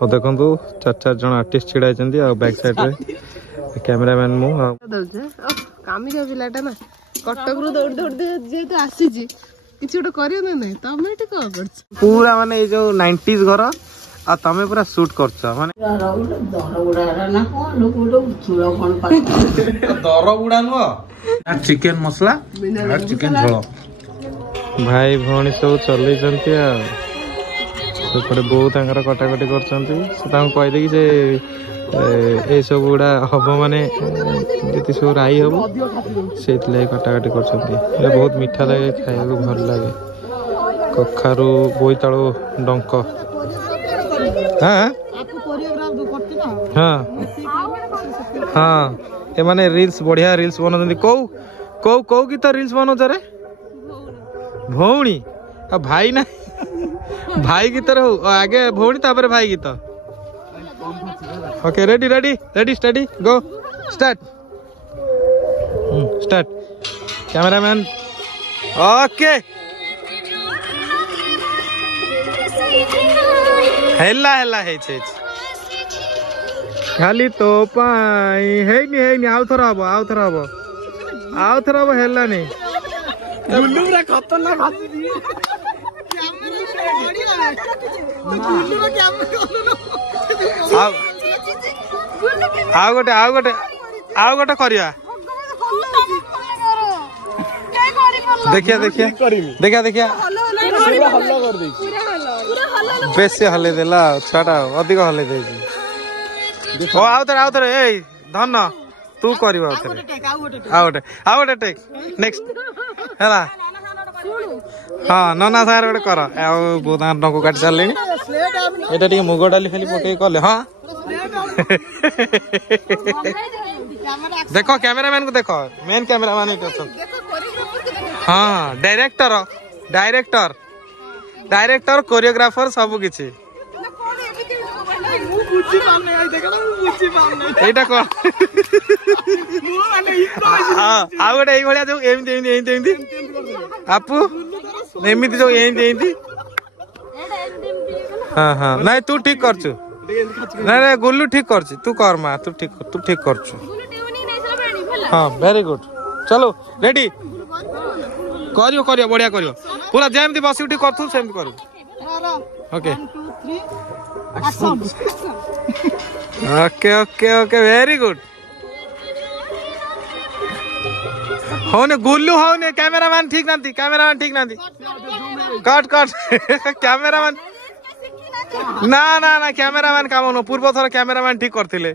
और देखो 4 जन आर्टिस्ट छिड़ा बैक साइड रे कैमरामैन मु कामिका पिलाटा ना कटक रु दौड़ दौड़ जेतु आसी किसी गोटे करियो ना नहीं तमे एठी को करछ पूरा माने ए जो 90s घर आ तमे पूरा शूट करछ माने दर गुडा नो चिकन मसला और चिकन झोल भाई भौणी सब चलै जंती आ सेपटे बहुत कटाकटी कर कही कि से ए सब गुड़ा हम माने जी सब राई हम से कटाकटी कर बहुत मीठा लगे खाया भल लगे कखारू बोईतालु डंक हाँ हाँ हाँ ये माने रील्स बढ़िया रील्स बनाते कौ कौ कौ गीत रील्स बनाऊ रे भौणी आ भाई ना भाई गीत हो आगे भौणी तापर भाई गीत okay ready ready ready steady go start start cameraman okay हेला हेला है खाली तो पाई है नहीं आउ थरा हबो हेला नहीं गुल्लू रे खतरनाक हसी दी आउ गोटे करिया देखिया बेसी हले देला छाटा अधिक हले दे आउ थरे ए धन तू करिवा आउ गोटे टेक नेक्स्ट हैला हाँ नना सागर गोटे कर बहुत डंक काटी सारे एटा टे मुग डाली खाली पकई कले हाँ देखो कैमरामैन को देखो मेन कैमरामैन हाँ डायरेक्टर कोरियोग्राफर सब किछि एटा कौन आ गोटे ये जो एमती आपू एमती जो एमती हाँ हाँ नहीं तू ठीक करचु नहीं गुल्लू ठीक करची तू कर मा तू ठीक करचु हाँ वेरी गुड चलो रेडी करियो बढ़िया करियो पूरा जेमती बस उठी करथु सेमती करू ओके ओके वेरी गुड होने गुल्लू होने कैमरामैन ठीक नांती कट कैमरामैन ना कैमरामैन काम न पूर्व थर कैमरामैन ठीक करथिले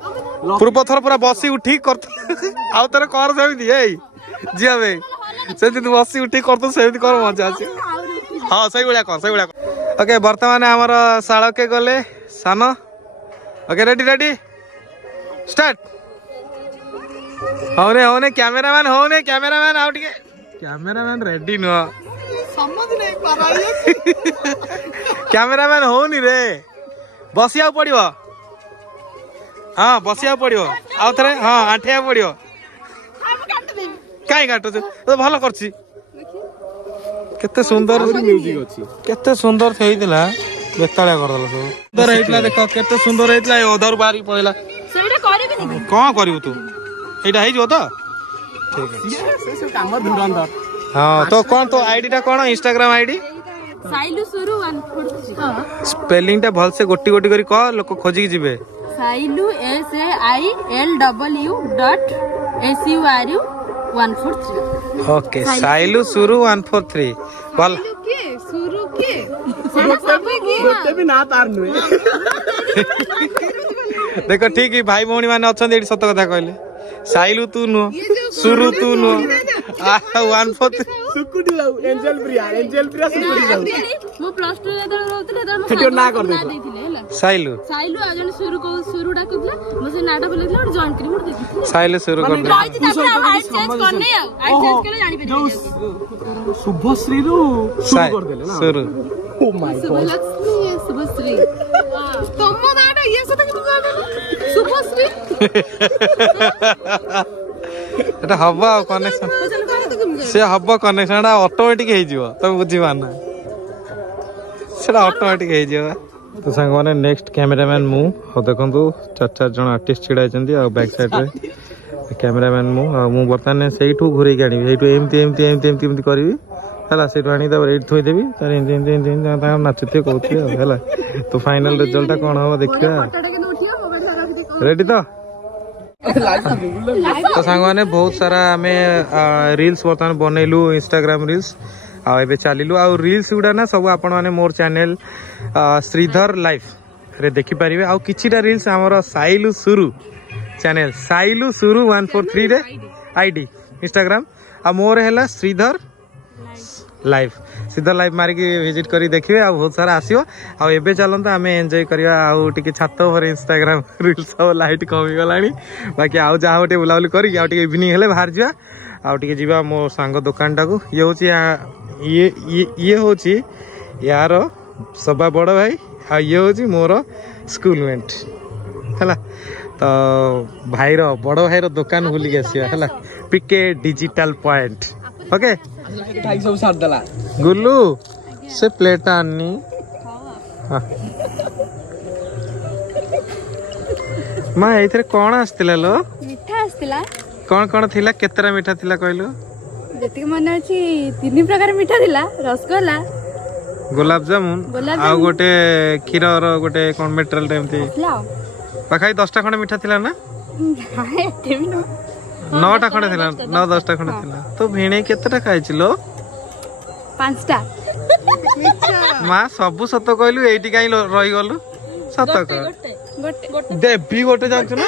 पूर्व थर पूरा बसी उठी करथिले आउ तर कर सेमती ए जिया बे से तू बसी उठी करथु सेमती कर मजा आसी हां सही बळिया कर ओके वर्तमान हमर साळके गले सान ओके रेडी स्टार्ट होने कैमरामैन आउ टिके कैमरामैन रेडी न समझ नहीं पारा कैमरामैन होनी रे बसिया पड़ियो हाँ बसिया पड़ियो आउ थरे हाँ आठिया पड़ियो काई काटो तो भलो करछि केते सुंदर म्यूजिक अछि केते सुंदर थैदिला बेताळिया करदला सब सुंदर हेतला देखो केते सुंदर हेतला ओधर बारी पळेला सेटा करबी नहीं कोन करिवु तू एटा हे जो तो ठीक है से काम धुरंधर हां तो कौन तो आईडी टा कौन इंस्टाग्राम आईडी साइलु सुरु 143 स्पेलिंग टा भल से गोटी करी कह लोक खोजी के जिवे साइलु SAILW.SURU 143 ओके साइलु सुरु 143 भल के सुरु के गोटे भी ना तार नु देखो ठीक है भाई भौणी माने अछन एडी सत कथा कहले साइलु तू नु सुरु तू नु 143 सुकुडी लाउ एंजल प्रिया सुकुडी लाउ मो प्लस 2 रे रहतले त फिटियो ना कर दे हैला साइलु आ जने सुरु डाकुतला मो से नाटा बोलेतला और जॉइन करी मोर देखि साइलु सुरु कर दे हाइट चेंज करने हाइट चेंज करे जानि पे शुभश्री रु सुरु कर देले ना सुरु ओ माय गॉड शुभश्री तुम नाटा ये सत कि शुभश्री एटा हवा कनेक्शन से हवा कनेक्शन ऑटोमेटिक हे जिवो त बुझी माना सेटा ऑटोमेटिक हे जिवो तो सांग माने नेक्स्ट कैमरामैन मु और देखंतु 4 जन आर्टिस्ट छिड़ा होती और बैक साइड रे कैमरामैन मु बर्तमान सेठू घुरे गाड़ी एठू एमती करबी है से आनी थोदेवी नाचुते कहते तो फाइनल रिजल्ट कौन हम देखा रेडी तो सांग माने बहुत सारा आम रील्स बर्तमान बनइलु इंस्टाग्राम रील्स आबे चलू आ रील्स गुड़ा ना सब आपण माने मोर चैनल श्रीधर लाइफ रे देखि पारिबे आ किछिटा रील्स हमर साइलु सुरु चैनल साइलु सुरु 143 रे आईडी इंस्टाग्राम आ मोर हैला श्रीधर लाइफ मारिक विजिट करी देखिए आ बहुत सारा आसियो आ एबे चलंत आमे एन्जॉय करिया आ टिके छात पर इंस्टाग्राम रील्स सब लाइट कमी गलानी बाकी आउ जा होटे बुलाबुली करी आ टिके इवनिंग हेले बाहर जिया आ टिके जिबा मो सांग दुकान टाकू ये होची ये होची यार सबा बड़ भाई आ ये होची मोर स्कूलमेट हैला तो भाईर बड़ भाईर दुकान बुलिक आसिया हैला पीके डिजिटल पॉइंट ओके सब साथ दला गुल्लू से प्लेट आनी मां एथरे कोन आस्तिला लो मिठा आस्तिला कोन थिला केतरा मिठा थिला कहलो जति मन अछि 3 प्रकार मिठा थिला रसगोला गुलाब जामुन आ गोटे खीर रो गोटे कोन मेटेरियल टाइम थी पाखाई 10टा खंड मिठा थिला ना हाय एते भी 9टा खंड थिला 9-10टा खंड थिला तो भिणे केतटा खाइचिलो 5टा मां सबु सत कहलु एठी काई रही गलु सत कह देबी गोटे जांच ना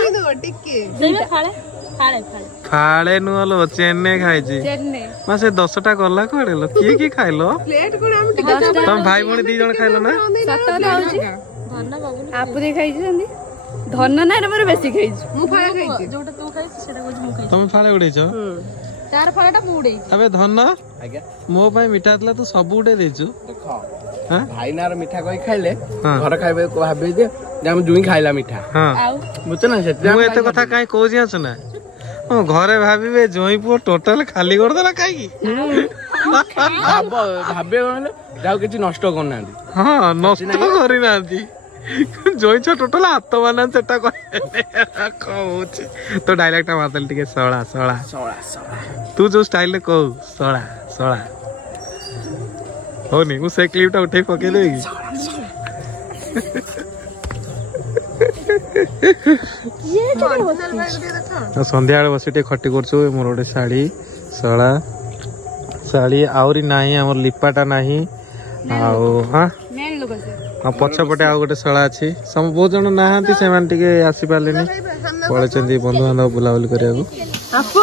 फाड़े नुहलो चेन्ने खाइची मां से 10टा गला कोडेलो की खाइलो तुम भाई भणी 2 जण खाइलो ना धन्ना बाबू आप दे खाइछंदी धन्ना ना रे बेसी खाइछ मु फाळे खाइछ जोटा तू खाइछ सेटा कोज मु खाइछ तुम फाळे उडैछो तार फाळेटा मु उडै अबे धन्ना आज्ञा मो भाई मिठा तला तू सब उडे देछु हां भाई नार मिठा कहि खाइले घर खाइबे को भाबे दे हम जुई खाइला मिठा हां बुझछ ना से मु एते कथा काई कोजी आछ ना ओ घरे भाबिबे जोई पो टोटल खाली कर देला काई भाबे जाऊ किछि नष्ट करनांदी हां नष्ट करि नांदी जोई छ टोटल हाथ माना सेटा कहूछ तो डायलॉग मारतल टिके सळा सळा तू जो स्टाइल ले कहू सळा सळा होनी मु से क्लिप टा उठे पके देगी संध्या बसी टे खटी करछु मोर गोटे साड़ी सळा साड़ी आउरी नाही हमर लिपाटा नाही आउ हां हाँ पछपटे आ गोटे शला अच्छी सब बहुत जन नहांती से आसी पारे पड़े बंधु बांधव बुलाबुली करिया आपु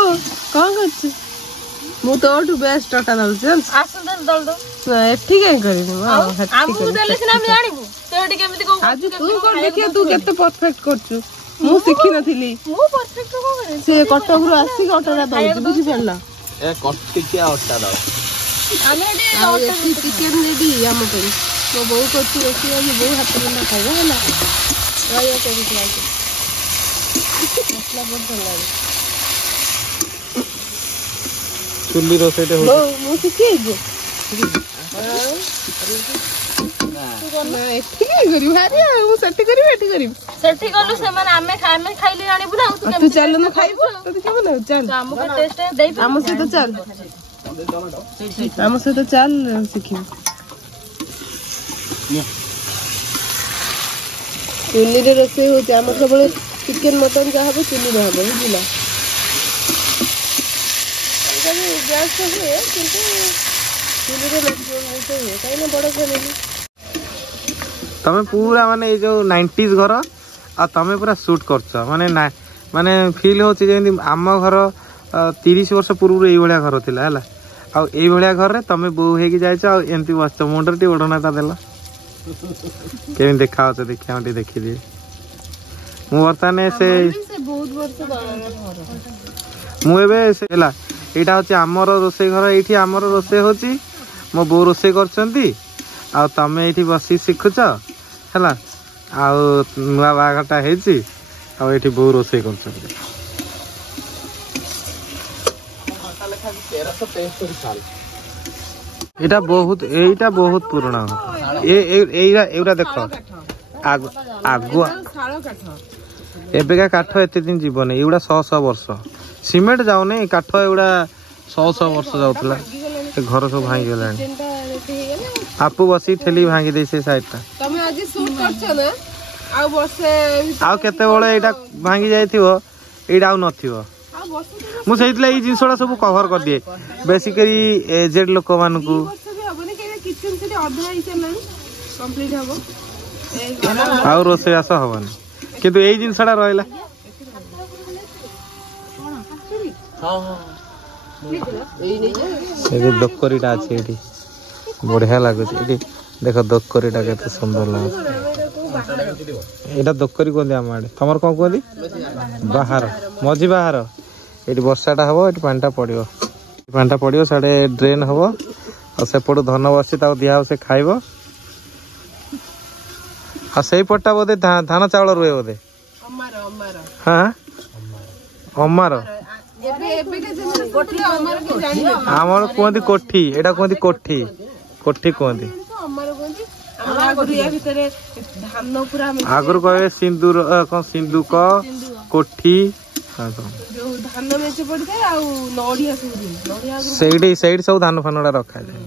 कौन करछु मु तोठु बेस्ट टटा दउछ आसन दल दो एठी के करिनु हमहु देले सिना हम जानिबु तोटी केमिति को आज तू कोन देखिया तू केते परफेक्ट करछु मु सिखि नथिली मु परफेक्ट को करे से कटक रु आसी कटरा दउछ बुझि परला ए कटिकिया अट्टा दो आमे चिकन रेडी हम पर मो बहु करछु रोटी हम बहु हाथ में खाइबो होला राया के भी लागे मसला बहुत भल लागे चुल्ली रोसेटे हो मु सिखि जे ना एठी करी भारी मु सट्टी करी सेठी गलु से माने आमे खाइले जानिबु ना तू चल न खाइबो तू के बना चल हमको टेस्ट देई हम से तो चल हम से तो चल सिखी चुल्ली रे रोसे हो जा मतलब चिकन मटन जा हबो चुल्ली रे हबो बुझिला गैस तो है किंतु चुल्ली रे मैक्सिमम होते है काई ना बड़ा फैमिली तमे पूरा माने ए जो 90s घर आ तमे पूरा शूट करछ माने फील होची जेंदी आम घर 30 वर्ष पूर्व एई भलिया घर थिला हला आ एई भलिया घर रे तमे बो हेकी जायछ आ एंती बस मुंडर टी ओडनाटा देला केन देखाओ तो देखिया टी देखि दे मु वर्तने से बहुत वर्ष घर मु एबे सेला एटा होची हमर रोसे घर एठी हमर रोसे होची मो बो रोसे करछंती आ तमे एठी बसी सिखुछ हला आ नुआ बागटा हेची आ एठी बो रोसे करछंती एटा बहुत पुराना ए एरा देखो ଆଗୁଆ ଏବେକା କାଠ ଏତେ ଦିନ ଯିବନି, ଏଗୁଡା 100 ବର୍ଷ। ସିମେଣ୍ଟ ଯାଉନି କାଠ, ଏଗୁଡା 100 ବର୍ଷ ଯାଉଥିଲା। ଘର ସବୁ ଭାଙ୍ଗି ଗଲାଣି। ଆପୁ ବସିକି ଠେଲି ଭାଙ୍ଗି ଦେଇ ସେ ସାଇଡ ଟା। ଆଉ କେତେବେଳେ ଏଇଟା ଭାଙ୍ଗି ଯାଇଥିବ, ଏଇଟା ଆଉ ନଥିବ। ମୁଁ ସେଇଥିଲାଗି ଏଇ ଜିନିଷ ଟା ସବୁ କଭର କରିଦିଏ, ବେସିକାଲି ଏଜେଡ ଲୋକ ମାନଙ୍କୁ। ଆଉ ରୋଷେଇବାସ ହବନି, କିନ୍ତୁ ଏଇ ଜିନିଷ ଟା ରହିଲା। ଦୋକରୀଟା ଅଛି ଏଠି, ବଢିଆ ଲାଗୁଛି। ଏଠି ଦେଖ ଦୋକରୀଟା କେତେ ସୁନ୍ଦର ଲାଗୁଛି। ଏଇଟା ଦୋକରୀ କୁହନ୍ତି ଆମ ଆଡେ, ତମର କଣ କୁହନ୍ତି? ବାହାର, ମଝି ବାହାର। ଏଠି ବର୍ଷାଟା ହବ, ଏଠି ପାଣିଟା ପଡିବ, ସାଡେ ଡ୍ରେନ୍ ହବ। ଆଉ ସେପଟୁ ଧାନ ବସିଛି, ତାକୁ ଦିଆହବ, ସେ ଖାଇବ। ଆଉ ସେଇପଟଟା ବୋଧେ ଧାନ ଚାଉଳ ରୁହେ ବୋଧେ। ହଁ ଅମାର, ଆମର କୁହନ୍ତି କୋଠି, ଏଇଟା କୁହନ୍ତି କୋଠି, କୋଠି କୁହନ୍ତି। ଆଗରୁ କହିବେ ସିନ୍ଦୁର, କଣ ସିନ୍ଦୁକ, କୋଠି। ସେଇଠି ସବୁ ଧାନ ଫାନ ଗୁଡା ରଖାଯାଏ।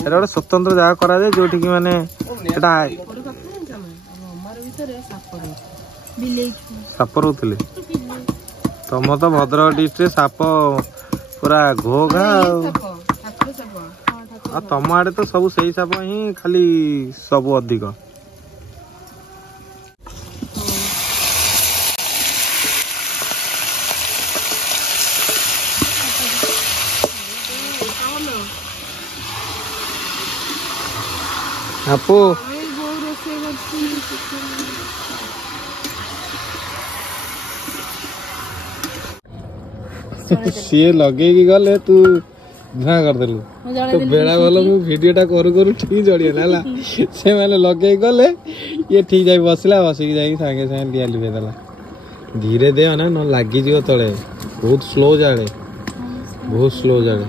ସେଟା ଗୋଟେ ସ୍ୱତନ୍ତ୍ର ଜାଗା କରାଯାଏ, ଯୋଉଠିକି ମାନେ ସେଟା ସାପ ରହୁଥିଲେ। ତମ ତ ଭଦ୍ରକ ଡିଷ୍ଟ୍ରିକ୍ଟ ସାପ ପୁରା ଘୋ ଘା। ଆଉ ତମ ଆଡେ ତ ସବୁ ସେଇ ସାପ ହିଁ ଖାଲି, ସବୁ ଅଧିକ। ଆପୁ ସିଏ ଲଗେଇକି ଗଲେ, ତୁ ଧୂଆଁ କରିଦେଲୁ। ତୁ ବେଳା ଭଲ, ମୁଁ ଭିଡିଓ ଟା କରୁ କରୁ ଠିକ ଜଳିଗଲା ହେଲା। ସେମାନେ ଲଗେଇକି ଗଲେ, ଇଏ ଠିକ ଯାଇ ବସିଲା, ବସିକି ଯାଇକି ସାଙ୍ଗେ ସାଙ୍ଗେ ଦିଆ ଲିଭେଇ ଦେଲା। ଧୀରେ ଦେ ନା, ନ ଲାଗିଯିବ ତଳେ। ବହୁତ ସ୍ଲୋ ଜାଳେ, ବହୁତ ସ୍ଲୋ ଜାଳେ।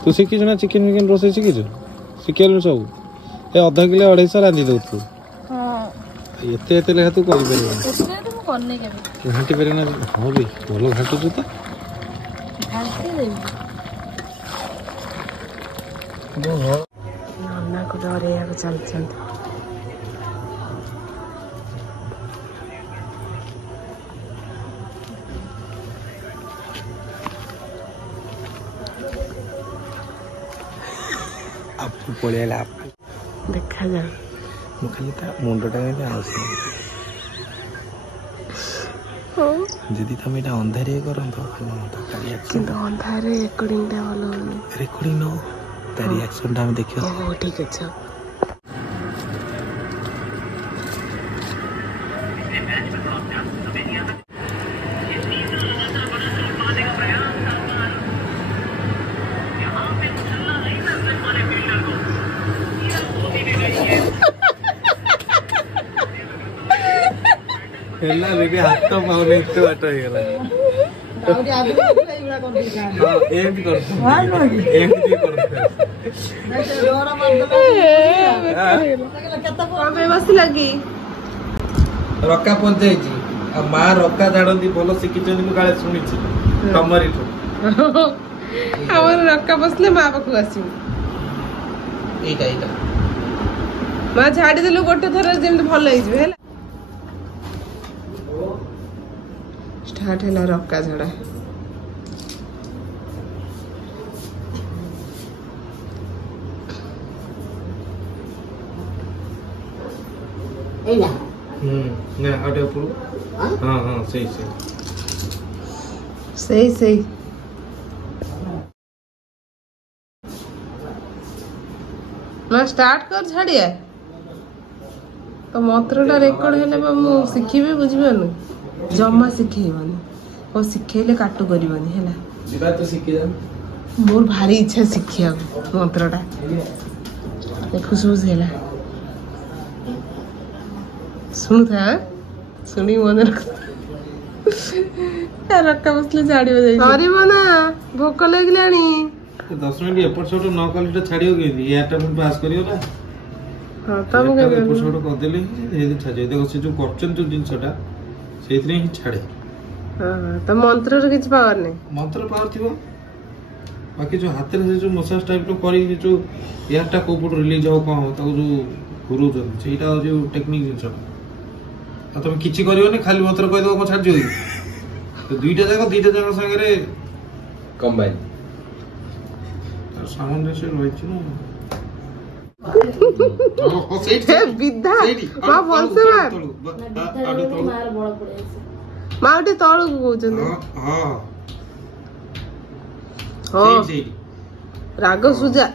ତୁ ଶିଖିଛୁ ନା ଚିକେନ ଫିକେନ ରୋଷେଇ ଶିଖିଛୁ? ଶିଖେଇଲୁ ସବୁ। ଏ ଅଧ କିଲୋ 250 ରାନ୍ଧି ଦଉଛୁ। ଏତେ ଲେଖା ତୁ କରିପାରିବୁନି, ଘାଣ୍ଟି ପାରିବୁ ନା? ହଁ ବି ଭଲ ଘାଣ୍ଟୁଛୁ ତ। ନନାକୁ ଡରେଇବାକୁ ଚାଲିଛନ୍ତି। ଆପୁ ପଳେଇଲା, ଦେଖାଯାଉ। ମୁଁ ଖାଲି ତା ମୁଣ୍ଡଟା ଆଉଛି। ଯଦି ତମେ ଏଇଟା ଅନ୍ଧାରିଆ କରନ୍ତ, କିନ୍ତୁ ଅନ୍ଧାରରେ ରେକର୍ଡିଂଟା ଭଲ ହଉନି। ରେକର୍ଡିଂ ନ ହଉ, ତା ରିଆକ୍ସନଟା ଆମେ ଦେଖିବା। ହଉ ଠିକ ଅଛି। ହେଲା ରେଡି, ହାତ ପାଉନି, ଏତେ ବାଟ ହେଇଗଲା। ଏମିତି ବସିଲା କି ରକା ପଞ୍ଚାଇଛି। ଆଉ ମା ରକା ଜାଣନ୍ତି, ଭଲ ଶିଖିଛନ୍ତି, ମୁଁ କାଳେ ଶୁଣିଛି ତମରିଠୁ। ଆମର ରକା ବସିଲେ ମା ପାଖକୁ ଆସିବୁ। ଏଇଟା ମା ଛାଡିଦେଲୁ ଗୋଟେ ଥର, ଯେମିତି ଭଲ ହେଇଯିବ ହେଲା। ଷ୍ଟାର୍ଟ ହେଲା ରକା ଝାଡା। ସେଇ ନା ଷ୍ଟାର୍ଟ କର ଛାଡିଆ। ତ ମନ୍ତ୍ରଟା ରେକର୍ଡ ହେଲେ ବା ମୁଁ ଶିଖିବି, ବୁଝିପାରୁନି? ଜମା ଶିଖେଇବନି, ଆଉ ଶିଖେଇଲେ କାଟୁ କରିବନି ହେଲା। ମୋର ଭାରି ଇଚ୍ଛା ଶିଖିବାକୁ ମନ୍ତ୍ରଟା। ଫୁସଫୁସ ହେଲା, ଶୁଣୁଥା, ଶୁଣି ମନେ ରଖ। ରକା ବସିଲେ ଛାଡିବ, ଯାଇ ସରିବ ନା, ଭୋକ ଲାଗିଲାଣି। 10 ମିନିଟ୍ ଏପଟ ସେପଟ ନ କଲେ ଛାଡିବ କେମିତି? ଏୟାରଟା ପାସ୍ କରିବ ନା। हां तब के एपिसोड कर देले धीरे धीरे छाजे देखो से जो करचन जो जिंसटा सेथरे ही छाड़े। हां त मंत्र रे किछ पावर नै मंत्र पावर थिबो बाकी जो हाथ रे जो मसाज टाइप रो करी जो एयरटा को पट रिलीज हो को ताको जो गुरु जो सेटा जो टेक्निक जिंसटा आ तुम किछि करियो ने खाली मंत्र कहि दो को छाड़ जोई तो दुईटा जगह संगे रे कंबाइन सामने से रहिछि न विद्या मां बोलसे मार मां उठी तळु को कहउछन हां हो राग सुजा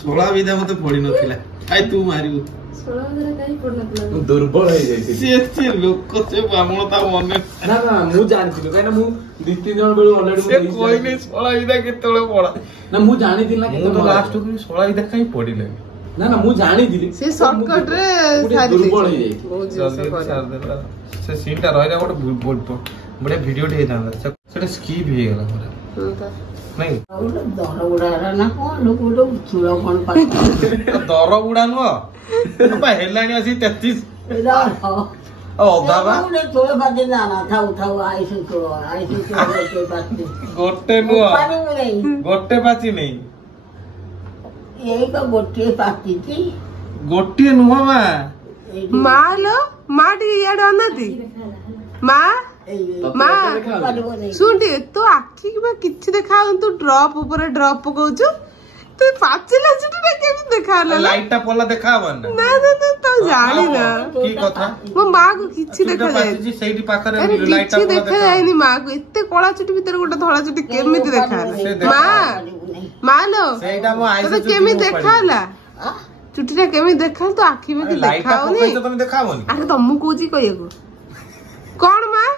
16 विधा मते पड़ी नथिला आइ तू मारिबू 16 विधा काई पड़ नथिला दुर्बल हो जाइछि से लोक से ब्राह्मण ता मने ना ना मु जानथिलो काई ना मु 2-3 जण बेलु ऑलरेडी से कोई नहीं 16 विधा केतळे पड़ा ना मु जानि दिला के तो लास्ट को 16 विधा काई पड़ी ले ना ना मु जानि दिली से शॉर्टकट रे सारी दुर्बल हो जाइछि बहुत जल्दी जैसे सार देला से सीनटा रहला गोटे बड़े वीडियो टे था सेटा स्किप हो गेला पूरा नहीं दर बुढ़ा ना कौन लोग चूड़ा कौन दर बुढ़ा नुह हेलानी असी 33 अधा थोड़े बातें जाना था उठाओ आइसु गोटे नुह गोटे पाची नहीं यही का गोटे पाती थी गोटे नुह माँ लो माँ टी याद आती माँ माँ सुन टे तो आखि कि किछि देखा तू ड्रॉप ऊपर ड्रॉप पकाउछु तो पाचिला चुटी केमि देखा लाइटटा पला देखा बन ना तो जानी ना की कथा मो माँ को किछि देखा जाय जी सेठी पाखरे लाइटटा पला देखा जायनी माँ को एते कळा चुटी भीतर गोटे धळा चुटी केमिति देखा माँ माँ लो सेटा मो आइस तो केमि देखाला चुटीटा केमि देखा तो आखि में देखाओनी लाइटटा तुम देखावनी अरे तमु कोजी कहिएको कोन माँ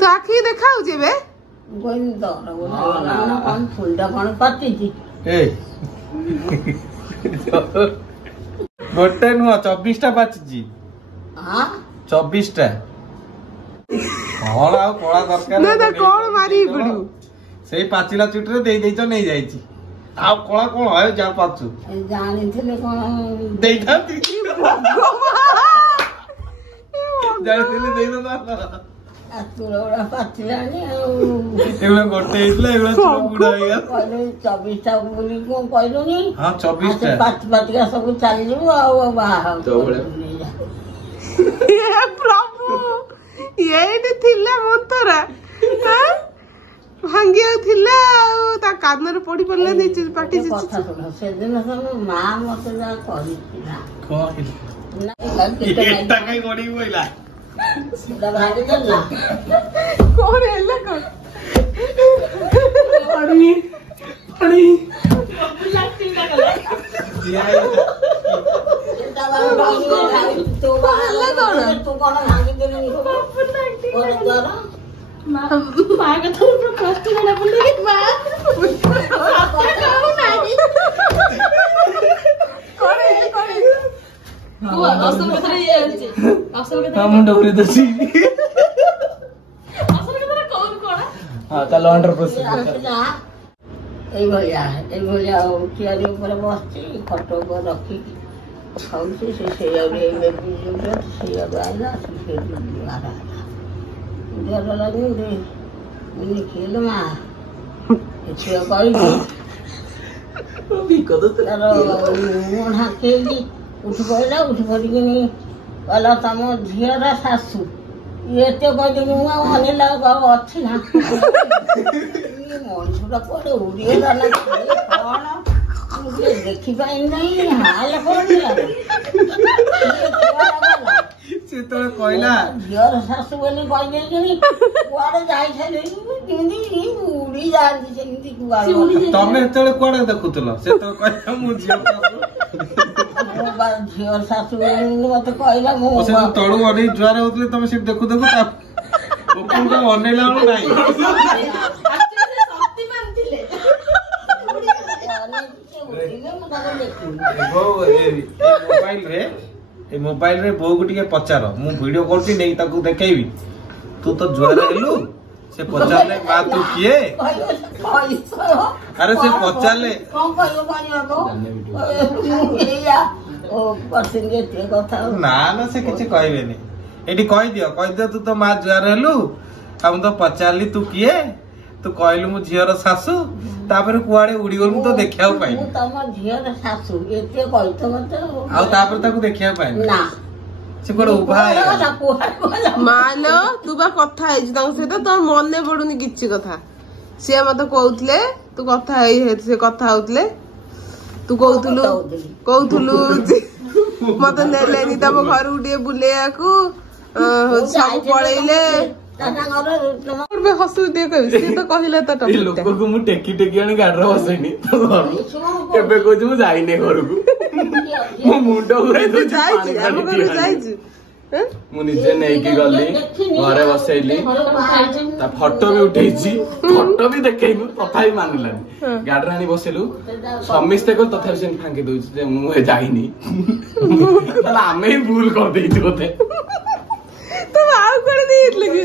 तो आखि देखाउ जेबे फुलटा कौन पाती थी गोटे नुह 24टा पाची हाँ 24टा कौन आ कोला दरकार ना ना कोन मारी पड़ू सेई पाचिला चुटरे देई देइचो नै जाईची आ कोला कोन आयो जा पाचू जानी थे कौन देई थांती जाई थिले देई न तुड़ा पातिलानी एगला गोटे इतला एगला बुढ़ा होइगा कहलो 24टा बोली को कहलो नी हां 24टा पात का सब चली जबो आ बाहा तो बड़े ये प्रभु ये थिला मंतरा हां भांगिया थिला ता कानर पड़ी पड़ले नै पाटी कथा सुन से दिन सब मां मते जा कहिला कहल ना एटा कई गडी होइला भागी चलना कौन है कौन पानी पानी तो कौन भागी देनी माँ का तो कष्ट करना पड़ेगा माँ वो असल में तेरे ये असल में हम डोरे दसी असल में तेरा कौन कौन है हां चलो 100% এই ভলিয়া চিয়ারি উপরে বসছি ফটো রখি খাଉଛି ସେ ସେଇଆକୁ ସେଇଆକୁ ଆଇଲା ସେ ଡର ଲାଗୁନି ଦେଖିଲେ ମା ଝିଅ କହିଲି ତାର ମୁହଁ ଢାଙ୍କେଇକି ଉଠି ପଡ଼ିକିନି କହିଲା ତମ ଝିଅର ଶାଶୁ ଏତେ କହିଦେବି ମୁଁ ଆଉ ଅନେଇଲା ଆଉ ଅଛି ନା ମଣିଷଟା କୁଆଡ଼େ ଉଡ଼ିଗଲା ନା କ'ଣ ଦେଖିପାରିଲି ନାହିଁ ହାଲ ପଡ଼ିଲା ଝିଅର ଶାଶୁ ବୋଲି କହିଦେଇକିନି କୁଆଡ଼େ ଯାଇସାରିଲେଣି ଯେମିତି ଉଡ଼ି ଯାଆନ୍ତି ସେମିତି ତମେ ଯେତେବେଳେ କୁଆଡେ ଦେଖୁଥିଲ ସେତେବେଳେ କହିଲା ମୁଁ ଝିଅ ଝିଅର ଶାଶୁ ବୋଲି ମତେ କହିଲା ମୁଁ ତଳୁ ଅନେଇ ଜୁଆର ହଉଥିଲେ ତମେ ସେଠି ଦେଖୁ ଦେଖୁ ଅନେଇଲା ବେଳୁ ନାହିଁ ମୋବାଇଲ ରେ ବୋଉ କୁ ଟିକେ ପଚାର ମୁଁ ଭିडियो କରୁଛି ନେଇ ତାକୁ ଦେଖେଇବି ତୁ ତ ଜୁଆର ହେଲୁ से पचारे माँ तू किए अरे से पचारे ना ना से किसी कहबेनी एटी कह दियो तू तो माँ जुआर हेलु हम तो पचारली तू किए तू कहलु मु झीर शाशु तापर कुआडे उड़ी गलु तो देखिया पाई तम झीर शाशु एते कहतो मते आ तापर ताकू देखिया पाई ना से कोड उभा है मान तू बा कथा है तांग से तो मने पडुनी किछि कथा से मते कहउतले तू कथा है से कथा होतले तू कहउतलु मते नेलेनी तम घर उडे बुलेया को सब पळैले हसु दे कहबी से तो कहिला त टपिक लोक को मु टेकी टेकी आनी गाडर बसेनी तो केबे कहू मु जाइने घर को मु मुंडो उरे तो जाई हम घर जाई मु निजे नै की गली घरे बसैली ता फोटो भी उठैछि फोटो भी देखैनु तथाई मानिलानी गाडर आनी बसेलु समिस्ते को तथाई से फांकी दोछि जे मु जाइनी तला आमे ही भूल कर देछि ओते तो आउ कर देइतले कि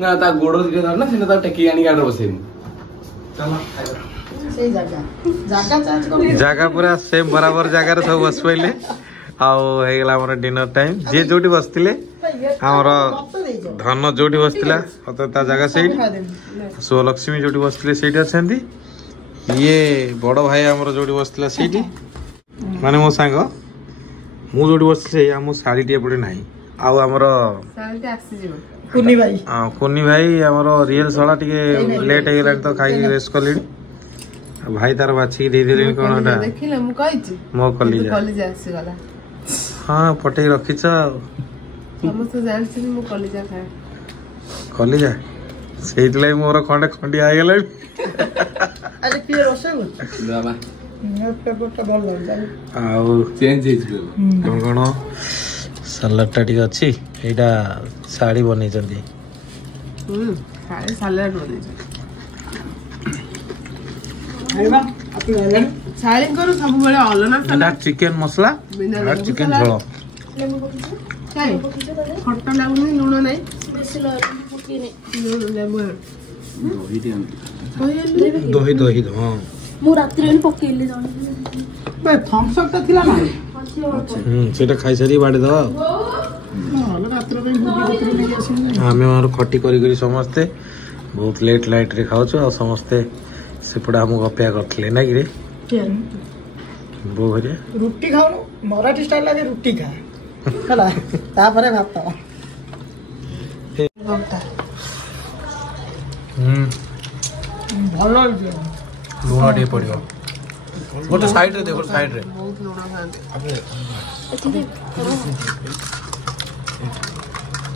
ना ता गोडो दिके ना सिने ता टेकी आनी गाडर बसेनी से जागा चेंज कर जागा पूरा सेम बराबर जगह सब बस पइले आउ हे गेला हमर डिनर टाइम जे जोटी बसतिले हमर धन जोटी बसतिला अत ता जगह सेठी सोलक्ष्मी जोटी बसतिले सेठी अछंती ये बड़ भाई हमर जोटी बसतिला सेठी माने मो संग मु जोटी बसले हम साड़ी टे पड़े नाही आउ हमर सालते आसी जीव कुन्नी भाई हां कुन्नी भाई हमर रियल सळा टिके लेट हे गेला तो खाई रेस्ट करली भाई तार बाछी दे देले कोनटा देखिले मु कहिछि मो कली कॉलेज आसी गला हां पटे रखिछ समस्त जानछि मु कॉलेज खाए कॉलेज सेइतले मोर खंडे खंडी आइ गेलै अरे फिर रोसे बाबा पेपरटा बोल जाई आउ चेंज हे कौन कौन सलाड टा ठीक अच्छी एटा साड़ी बनै जंदी खाए सलाड बनै आइबा आपि आलन साड़ी करू सब बेले अलना एटा चिकन मसला और चिकन झोल खाए खट्टा लागुनी लूण नै बेसी लहर पकेने लेबु दही दियन दही दही हां मु रात्रि रे पकेले जानी बे थम्स अप ता थिला ना सेटा खाइ सारी बाडे दवा न रात्र में भूखी पत्र नहीं आसी हमें और खट्टी करी करी समस्ते बहुत लेट लाइट रे खाउछु और समस्ते सेपड़ा हम अपेक्षा करथले ना कि रे बो घरे रुटी खाऊ मराठी स्टाइल लागे रुटी खा हला तापरे भात भलो लुण टे पड़ियो गोटे साइड रे देखो साइड रे बहुत लूण खाते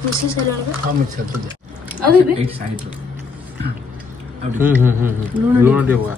मिसी सलाड हम इच्छा तो अबे बे एक साइड लुण टे हुआ